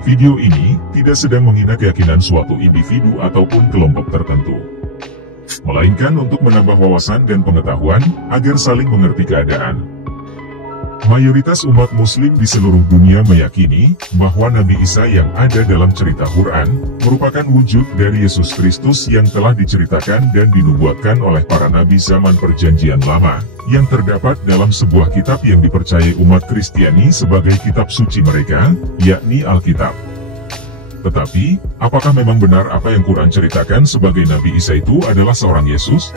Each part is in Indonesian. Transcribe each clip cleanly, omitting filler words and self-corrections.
Video ini tidak sedang menghina keyakinan suatu individu ataupun kelompok tertentu, melainkan untuk menambah wawasan dan pengetahuan agar saling mengerti keadaan. Mayoritas umat muslim di seluruh dunia meyakini bahwa Nabi Isa yang ada dalam cerita Quran merupakan wujud dari Yesus Kristus yang telah diceritakan dan dinubuatkan oleh para nabi zaman Perjanjian Lama, yang terdapat dalam sebuah kitab yang dipercayai umat Kristiani sebagai kitab suci mereka, yakni Alkitab. Tetapi, apakah memang benar apa yang Quran ceritakan sebagai Nabi Isa itu adalah seorang Yesus?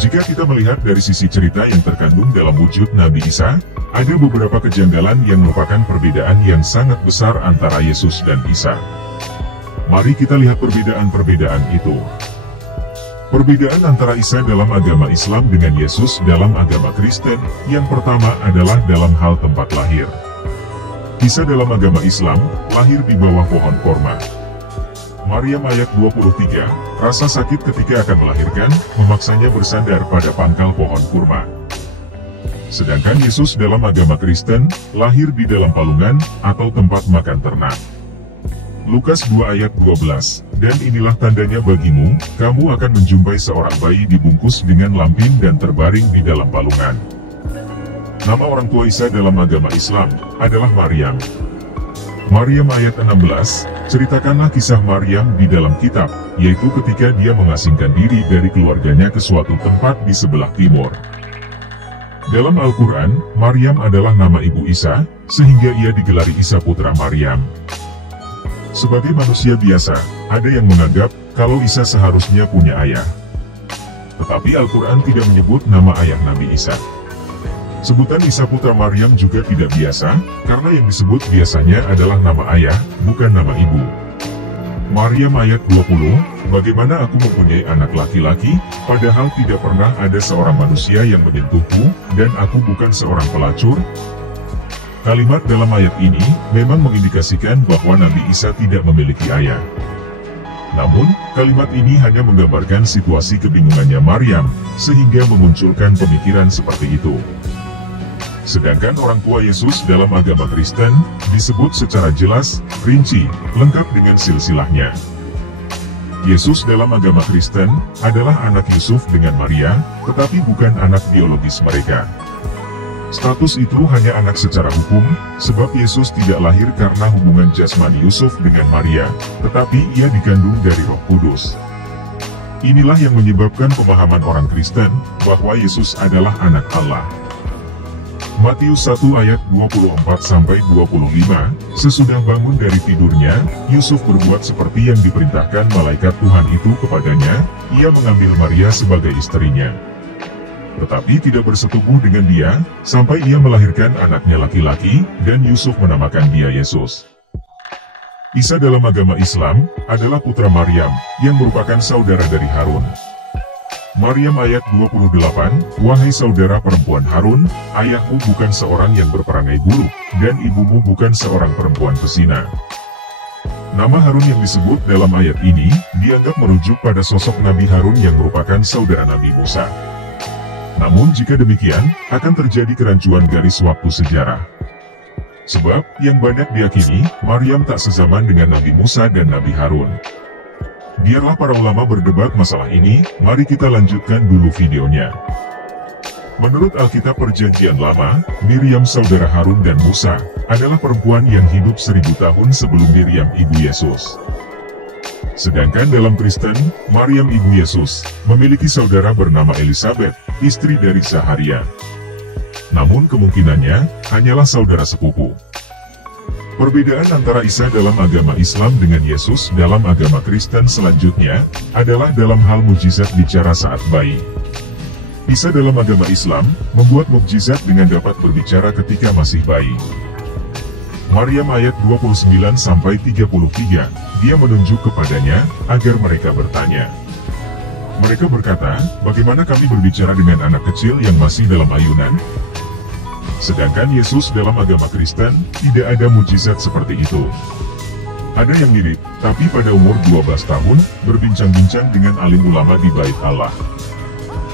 Jika kita melihat dari sisi cerita yang terkandung dalam wujud Nabi Isa, ada beberapa kejanggalan yang merupakan perbedaan yang sangat besar antara Yesus dan Isa. Mari kita lihat perbedaan-perbedaan itu. Perbedaan antara Isa dalam agama Islam dengan Yesus dalam agama Kristen, yang pertama adalah dalam hal tempat lahir. Isa dalam agama Islam, lahir di bawah pohon korma. Maryam ayat 23, rasa sakit ketika akan melahirkan, memaksanya bersandar pada pangkal pohon kurma. Sedangkan Yesus dalam agama Kristen, lahir di dalam palungan, atau tempat makan ternak. Lukas 2 ayat 12, dan inilah tandanya bagimu, kamu akan menjumpai seorang bayi dibungkus dengan lampin dan terbaring di dalam palungan. Nama orang tua Isa dalam agama Islam, adalah Maryam. Maryam ayat 16, ceritakanlah kisah Maryam di dalam kitab, yaitu ketika dia mengasingkan diri dari keluarganya ke suatu tempat di sebelah timur. Dalam Al-Quran, Maryam adalah nama ibu Isa, sehingga ia digelari Isa putra Maryam. Sebagai manusia biasa, ada yang menganggap kalau Isa seharusnya punya ayah. Tetapi Al-Quran tidak menyebut nama ayah Nabi Isa. Sebutan Isa putra Maryam juga tidak biasa, karena yang disebut biasanya adalah nama ayah, bukan nama ibu. Maryam ayat 20, bagaimana aku mempunyai anak laki-laki, padahal tidak pernah ada seorang manusia yang menyentuhku, dan aku bukan seorang pelacur? Kalimat dalam ayat ini, memang mengindikasikan bahwa Nabi Isa tidak memiliki ayah. Namun, kalimat ini hanya menggambarkan situasi kebingungannya Maryam, sehingga memunculkan pemikiran seperti itu. Sedangkan orang tua Yesus dalam agama Kristen, disebut secara jelas, rinci, lengkap dengan silsilahnya. Yesus dalam agama Kristen, adalah anak Yusuf dengan Maria, tetapi bukan anak biologis mereka. Status itu hanya anak secara hukum, sebab Yesus tidak lahir karena hubungan jasmani Yusuf dengan Maria, tetapi ia dikandung dari Roh Kudus. Inilah yang menyebabkan pemahaman orang Kristen, bahwa Yesus adalah anak Allah. Matius 1 ayat 24-25, sesudah bangun dari tidurnya, Yusuf berbuat seperti yang diperintahkan malaikat Tuhan itu kepadanya, ia mengambil Maria sebagai istrinya. Tetapi tidak bersetubuh dengan dia, sampai ia melahirkan anaknya laki-laki, dan Yusuf menamakan dia Yesus. Isa dalam agama Islam, adalah putra Maryam, yang merupakan saudara dari Harun. Maryam ayat 28, wahai saudara perempuan Harun, ayahmu bukan seorang yang berperangai buruk, dan ibumu bukan seorang perempuan pezina. Nama Harun yang disebut dalam ayat ini, dianggap merujuk pada sosok Nabi Harun yang merupakan saudara Nabi Musa. Namun jika demikian, akan terjadi kerancuan garis waktu sejarah. Sebab, yang banyak diyakini, Maryam tak sezaman dengan Nabi Musa dan Nabi Harun. Biarlah para ulama berdebat masalah ini, mari kita lanjutkan dulu videonya. Menurut Alkitab Perjanjian Lama, Miriam saudara Harun dan Musa, adalah perempuan yang hidup 1000 tahun sebelum Miriam ibu Yesus. Sedangkan dalam Kristen, Maryam ibu Yesus, memiliki saudara bernama Elisabeth, istri dari Zaharia. Namun kemungkinannya, hanyalah saudara sepupu. Perbedaan antara Isa dalam agama Islam dengan Yesus dalam agama Kristen selanjutnya, adalah dalam hal mukjizat bicara saat bayi. Isa dalam agama Islam, membuat mukjizat dengan dapat berbicara ketika masih bayi. Maryam ayat 29-33, dia menunjuk kepadanya, agar mereka bertanya. Mereka berkata, bagaimana kami berbicara dengan anak kecil yang masih dalam ayunan? Sedangkan Yesus dalam agama Kristen, tidak ada mukjizat seperti itu. Ada yang mirip, tapi pada umur 12 tahun, berbincang-bincang dengan alim ulama di Bait Allah.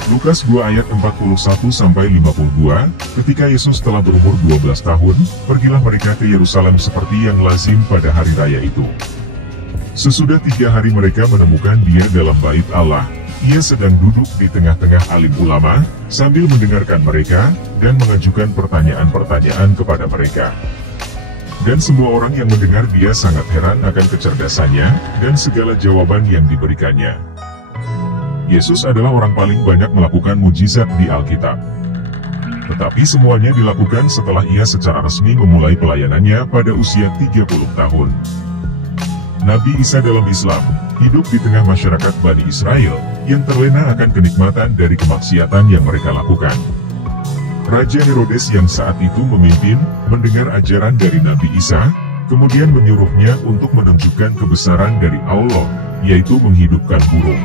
Lukas 2 ayat 41-52, ketika Yesus telah berumur 12 tahun, pergilah mereka ke Yerusalem seperti yang lazim pada hari raya itu. Sesudah 3 hari mereka menemukan dia dalam bait Allah. Ia sedang duduk di tengah-tengah alim ulama, sambil mendengarkan mereka, dan mengajukan pertanyaan-pertanyaan kepada mereka. Dan semua orang yang mendengar dia sangat heran akan kecerdasannya, dan segala jawaban yang diberikannya. Yesus adalah orang paling banyak melakukan mujizat di Alkitab. Tetapi semuanya dilakukan setelah ia secara resmi memulai pelayanannya pada usia 30 tahun. Nabi Isa dalam Islam, hidup di tengah masyarakat Bani Israel, yang terlena akan kenikmatan dari kemaksiatan yang mereka lakukan. Raja Herodes yang saat itu memimpin, mendengar ajaran dari Nabi Isa, kemudian menyuruhnya untuk menunjukkan kebesaran dari Allah, yaitu menghidupkan burung.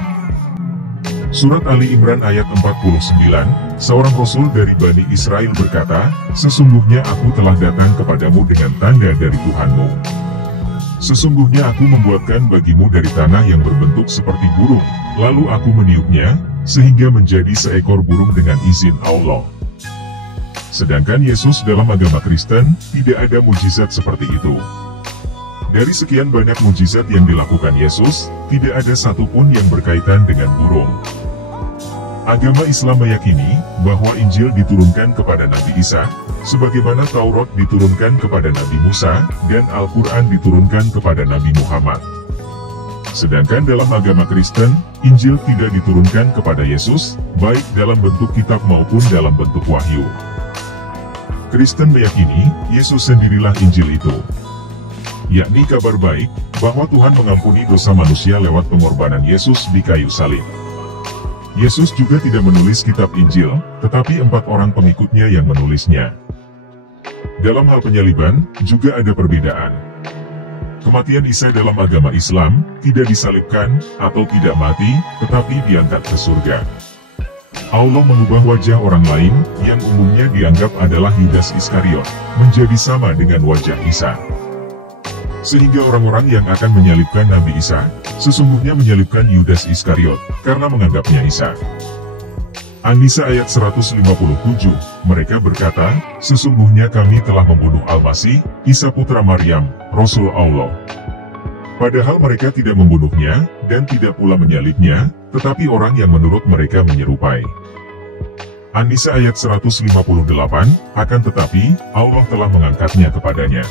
Surat Ali Imran ayat 49, seorang Rasul dari Bani Israel berkata, "Sesungguhnya aku telah datang kepadamu dengan tanda dari Tuhanmu. Sesungguhnya aku membuatkan bagimu dari tanah yang berbentuk seperti burung, lalu aku meniupnya, sehingga menjadi seekor burung dengan izin Allah." Sedangkan Yesus dalam agama Kristen, tidak ada mujizat seperti itu. Dari sekian banyak mujizat yang dilakukan Yesus, tidak ada satupun yang berkaitan dengan burung. Agama Islam meyakini bahwa Injil diturunkan kepada Nabi Isa, sebagaimana Taurat diturunkan kepada Nabi Musa, dan Al-Quran diturunkan kepada Nabi Muhammad. Sedangkan dalam agama Kristen, Injil tidak diturunkan kepada Yesus, baik dalam bentuk kitab maupun dalam bentuk wahyu. Kristen meyakini, Yesus sendirilah Injil itu, yakni kabar baik, bahwa Tuhan mengampuni dosa manusia lewat pengorbanan Yesus di kayu salib. Yesus juga tidak menulis kitab Injil, tetapi 4 orang pengikutnya yang menulisnya. Dalam hal penyaliban, juga ada perbedaan. Kematian Isa dalam agama Islam, tidak disalibkan, atau tidak mati, tetapi diangkat ke surga. Allah mengubah wajah orang lain, yang umumnya dianggap adalah Yudas Iskariot, menjadi sama dengan wajah Isa. Sehingga orang-orang yang akan menyalibkan Nabi Isa, sesungguhnya menyalibkan Yudas Iskariot, karena menganggapnya Isa. An-Nisa ayat 157, mereka berkata, "Sesungguhnya kami telah membunuh Al-Masih, Isa putra Maryam, Rasul Allah." Padahal mereka tidak membunuhnya, dan tidak pula menyalibnya, tetapi orang yang menurut mereka menyerupai. An-Nisa ayat 158, akan tetapi, Allah telah mengangkatnya kepadanya.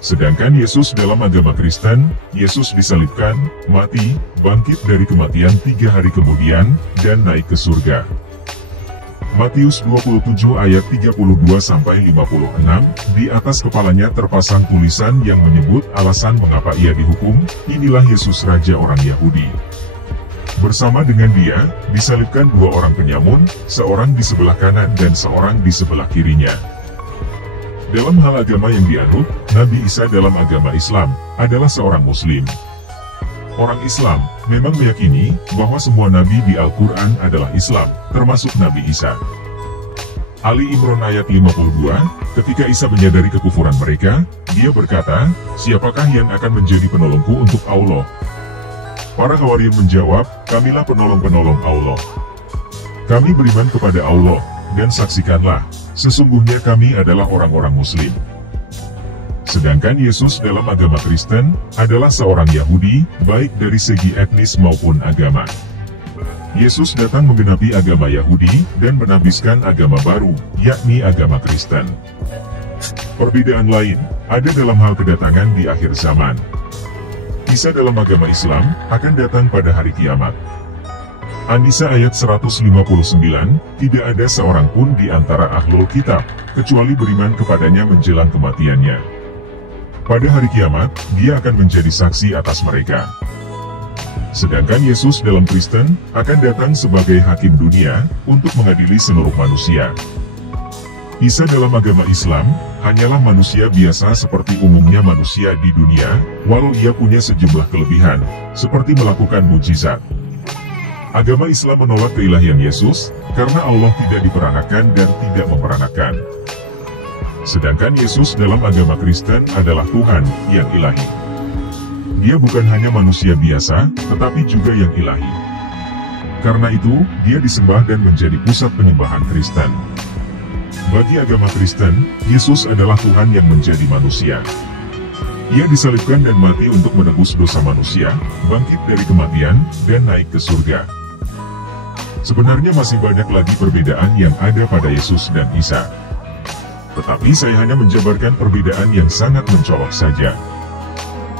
Sedangkan Yesus dalam agama Kristen, Yesus disalibkan, mati, bangkit dari kematian 3 hari kemudian, dan naik ke surga. Matius 27 ayat 32-56, di atas kepalanya terpasang tulisan yang menyebut alasan mengapa ia dihukum, inilah Yesus Raja orang Yahudi. Bersama dengan dia, disalibkan 2 orang penyamun, seorang di sebelah kanan dan seorang di sebelah kirinya. Dalam hal agama yang dianut, Nabi Isa dalam agama Islam, adalah seorang Muslim. Orang Islam, memang meyakini, bahwa semua Nabi di Al-Quran adalah Islam, termasuk Nabi Isa. Ali Imran ayat 52, ketika Isa menyadari kekufuran mereka, dia berkata, "Siapakah yang akan menjadi penolongku untuk Allah?" Para Hawariyun menjawab, "Kamilah penolong-penolong Allah. Kami beriman kepada Allah, dan saksikanlah, sesungguhnya kami adalah orang-orang Muslim." Sedangkan Yesus dalam agama Kristen, adalah seorang Yahudi, baik dari segi etnis maupun agama. Yesus datang menggenapi agama Yahudi, dan menabiskan agama baru, yakni agama Kristen. Perbedaan lain, ada dalam hal kedatangan di akhir zaman. Isa dalam agama Islam, akan datang pada hari kiamat. An-Nisa ayat 159, tidak ada seorang pun di antara ahlul kitab, kecuali beriman kepadanya menjelang kematiannya. Pada hari kiamat, dia akan menjadi saksi atas mereka. Sedangkan Yesus dalam Kristen, akan datang sebagai hakim dunia, untuk mengadili seluruh manusia. Isa dalam agama Islam, hanyalah manusia biasa seperti umumnya manusia di dunia, walau ia punya sejumlah kelebihan, seperti melakukan mujizat. Agama Islam menolak keilahian Yesus, karena Allah tidak diperanakan dan tidak memperanakan. Sedangkan Yesus dalam agama Kristen adalah Tuhan yang ilahi. Dia bukan hanya manusia biasa, tetapi juga yang ilahi. Karena itu, dia disembah dan menjadi pusat penyembahan Kristen. Bagi agama Kristen, Yesus adalah Tuhan yang menjadi manusia. Ia disalibkan dan mati untuk menebus dosa manusia, bangkit dari kematian, dan naik ke surga. Sebenarnya masih banyak lagi perbedaan yang ada pada Yesus dan Isa. Tetapi saya hanya menjabarkan perbedaan yang sangat mencolok saja.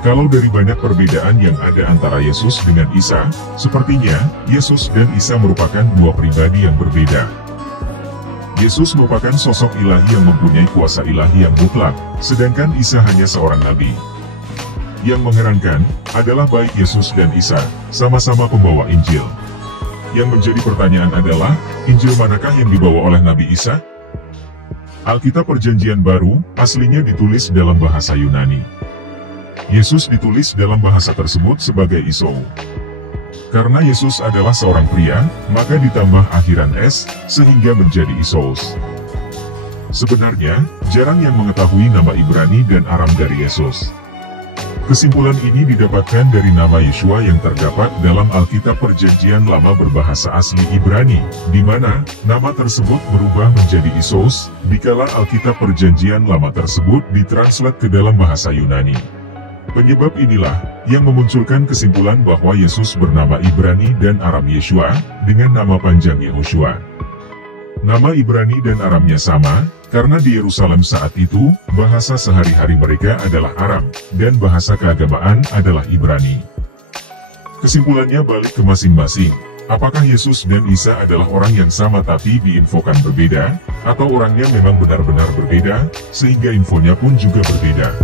Kalau dari banyak perbedaan yang ada antara Yesus dengan Isa, sepertinya Yesus dan Isa merupakan dua pribadi yang berbeda. Yesus merupakan sosok ilahi yang mempunyai kuasa ilahi yang mutlak, sedangkan Isa hanya seorang nabi. Yang mengherankan adalah baik Yesus dan Isa sama-sama pembawa Injil. Yang menjadi pertanyaan adalah, Injil manakah yang dibawa oleh Nabi Isa? Alkitab Perjanjian Baru aslinya ditulis dalam bahasa Yunani. Yesus ditulis dalam bahasa tersebut sebagai Isou. Karena Yesus adalah seorang pria, maka ditambah akhiran S, sehingga menjadi Isous. Sebenarnya, jarang yang mengetahui nama Ibrani dan Aram dari Yesus. Kesimpulan ini didapatkan dari nama Yeshua yang terdapat dalam Alkitab Perjanjian Lama berbahasa asli Ibrani, di mana nama tersebut berubah menjadi Isous, dikala Alkitab Perjanjian Lama tersebut ditranslate ke dalam bahasa Yunani. Penyebab inilah yang memunculkan kesimpulan bahwa Yesus bernama Ibrani dan Aram Yeshua, dengan nama panjang Yehoshua. Nama Ibrani dan Aramnya sama, karena di Yerusalem saat itu, bahasa sehari-hari mereka adalah Aram, dan bahasa keagamaan adalah Ibrani. Kesimpulannya balik ke masing-masing. Apakah Yesus dan Isa adalah orang yang sama tapi diinfokan berbeda, atau orangnya memang benar-benar berbeda, sehingga infonya pun juga berbeda?